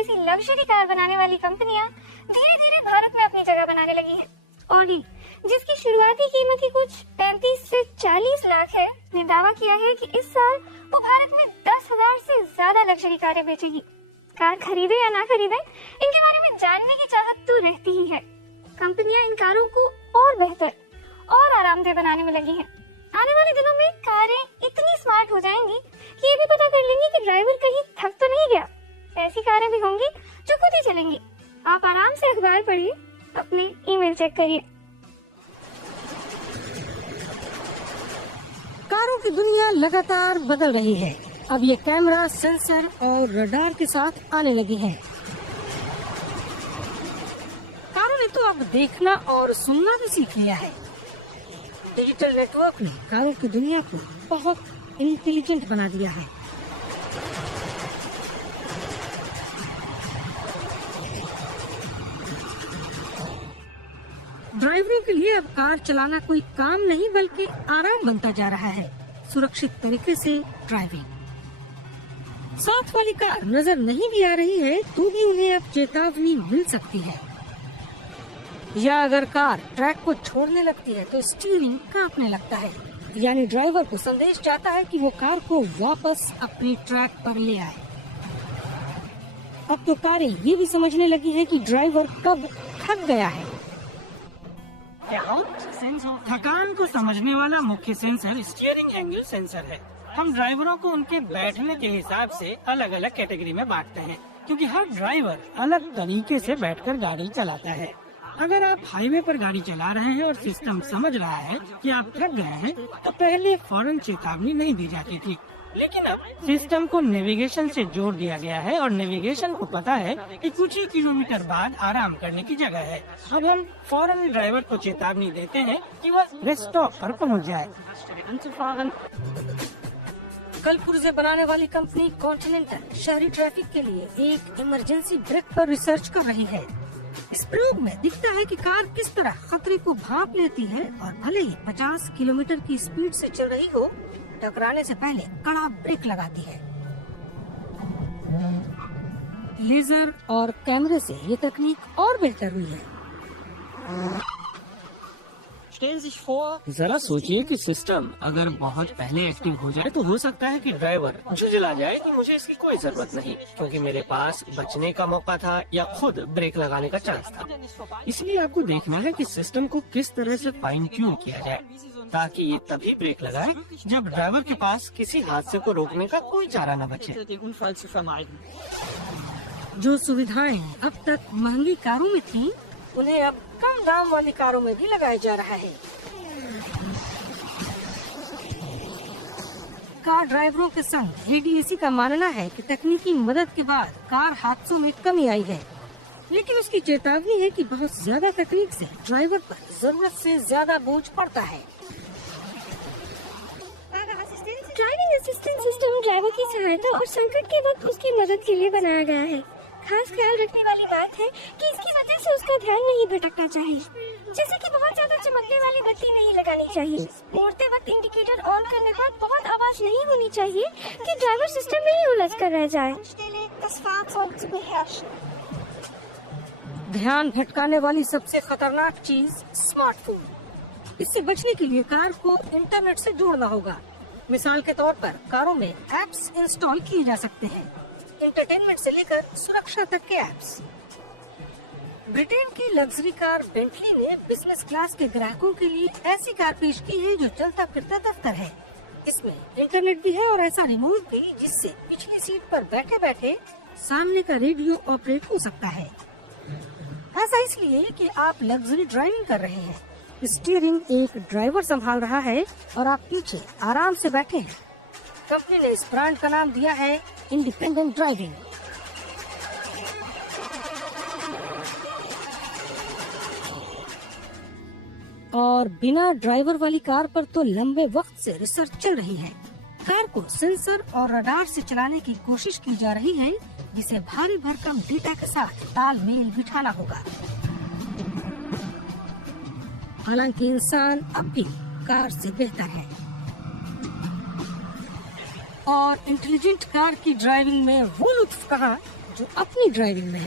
जैसी luxury car बनाने वाली कंपनियां धीरे धीरे भारत में अपनी जगह बनाने लगी हैं। ऑडी, जिसकी शुरुआती कीमत ही कुछ 35 से 40 लाख है, ने दावा किया है कि इस साल वो भारत में 10,000 से ज्यादा लग्जरी कारें बेचेगी। कार खरीदे या ना खरीदे, इनके बारे में जानने की चाहत तो रहती ही है। कंपनियां इन कारों को और बेहतर और आरामदेह बनाने में लगी हैं। आने वाले दिनों में कारें इतनी स्मार्ट हो जाएंगी कि ये भी पता कर लेंगी कि ड्राइवर कहीं थक तो नहीं गया। ऐसी कारें भी होंगी जो खुद ही चलेंगी। आप आराम से अखबार पढ़िए, अपने ईमेल चेक करिए। कारों की दुनिया लगातार बदल रही है। अब ये कैमरा, सेंसर और रडार के साथ आने लगी है। कारों ने तो अब देखना और सुनना भी सीख लिया है। डिजिटल नेटवर्क ने कारों की दुनिया को बहुत इंटेलिजेंट बना दिया है। ड्राइवरों के लिए अब कार चलाना कोई काम नहीं बल्कि आराम बनता जा रहा है। सुरक्षित तरीके से ड्राइविंग। साथ वाली कार नजर नहीं भी आ रही है तो भी उन्हें अब चेतावनी मिल सकती है, या अगर कार ट्रैक को छोड़ने लगती है तो स्टीयरिंग कांपने लगता है, यानी ड्राइवर को संदेश जाता है कि वो कार को वापस अपने ट्रैक पर ले आए। अब तो कारें ये भी समझने लगी हैं कि ड्राइवर कब थक गया है। थकान को समझने वाला मुख्य सेंसर स्टीयरिंग एंगल सेंसर है। हम ड्राइवरों को उनके बैठने के हिसाब से अलग अलग कैटेगरी में बांटते हैं, क्योंकि हर ड्राइवर अलग तरीके से बैठकर गाड़ी चलाता है। अगर आप हाईवे पर गाड़ी चला रहे हैं और सिस्टम समझ रहा है कि आप थक गए हैं, तो पहले फौरन चेतावनी नहीं दी जाती थी, लेकिन अब सिस्टम को नेविगेशन से जोड़ दिया गया है और नेविगेशन को पता है कि कुछ ही किलोमीटर बाद आराम करने की जगह है। अब हम फौरन ड्राइवर को चेतावनी देते हैं कि वह रेस्ट स्टॉप पर पहुंच जाए। कल पुर्जे बनाने वाली कंपनी कॉन्टिनेंटल शहरी ट्रैफिक के लिए एक इमरजेंसी ब्रेक पर रिसर्च कर रही है। इस प्रयोग में दिखता है कि कार किस तरह खतरे को भांप लेती है और भले ही 50 किलोमीटर की स्पीड से चल रही हो, टकराने से पहले कड़ा ब्रेक लगाती है। लेजर और कैमरे से ये तकनीक और बेहतर हुई है। जरा सोचिए कि सिस्टम अगर बहुत पहले एक्टिव हो जाए तो हो सकता है कि ड्राइवर झुंझला जाए कि मुझे इसकी कोई जरूरत नहीं, क्योंकि मेरे पास बचने का मौका था या खुद ब्रेक लगाने का चांस था। इसलिए आपको देखना है कि सिस्टम को किस तरह से फाइन ट्यून किया जाए ताकि ये तभी ब्रेक लगाए जब ड्राइवर के पास किसी हादसे को रोकने का कोई चारा न बचे। जो सुविधाएं अब तक महंगी कारों में थीं, उन्हें अब कम दाम वाली कारों में भी लगाया जा रहा है। कार ड्राइवरों के संग एडीएसी का मानना है कि तकनीकी मदद के बाद कार हादसों में कमी आई है, लेकिन उसकी चेतावनी है कि बहुत ज्यादा तकनीक से ड्राइवर पर जरूरत से ज्यादा बोझ पड़ता है। ड्राइविंग असिस्टेंट सिस्टम ड्राइवर की सहायता और संकट के वक्त उसकी मदद के लिए बनाया गया है। खास ख्याल रखने वाली बात है कि इसकी वजह से उसका ध्यान नहीं भटकना चाहिए, जैसे कि बहुत ज्यादा चमकने वाली बत्ती नहीं लगानी चाहिए। मोड़ते वक्त इंडिकेटर ऑन करने पर बहुत आवाज नहीं होनी चाहिए कि ड्राइवर सिस्टम में ही उलझ कर रह जाए। ध्यान भटकाने वाली सबसे खतरनाक चीज स्मार्टफोन। इससे बचने के लिए कार को इंटरनेट से जोड़ना होगा। मिसाल के तौर पर कारों में एप्स इंस्टॉल किए जा सकते हैं, एंटरटेनमेंट से लेकर सुरक्षा तक के एप्स। ब्रिटेन की लग्जरी कार बेंटली ने बिजनेस क्लास के ग्राहकों के लिए ऐसी कार पेश की है जो चलता फिरता दफ्तर है। इसमें इंटरनेट भी है और ऐसा रिमोट भी जिससे पिछली सीट पर बैठे बैठे सामने का रेडियो ऑपरेट हो सकता है। ऐसा इसलिए कि आप लग्जरी ड्राइविंग कर रहे हैं, स्टीयरिंग एक ड्राइवर संभाल रहा है और आप पीछे आराम से बैठे हैं। कंपनी ने इस ब्रांड का नाम दिया है इंडिपेंडेंट ड्राइविंग। और बिना ड्राइवर वाली कार पर तो लंबे वक्त से रिसर्च चल रही है। कार को सेंसर और रडार से चलाने की कोशिश की जा रही है, जिसे भारी भरकम डेटा के साथ तालमेल बिठाना होगा। हालांकि इंसान अब भी कार से बेहतर है और इंटेलिजेंट कार की ड्राइविंग में वो लुत्फ कहाँ जो अपनी ड्राइविंग में है।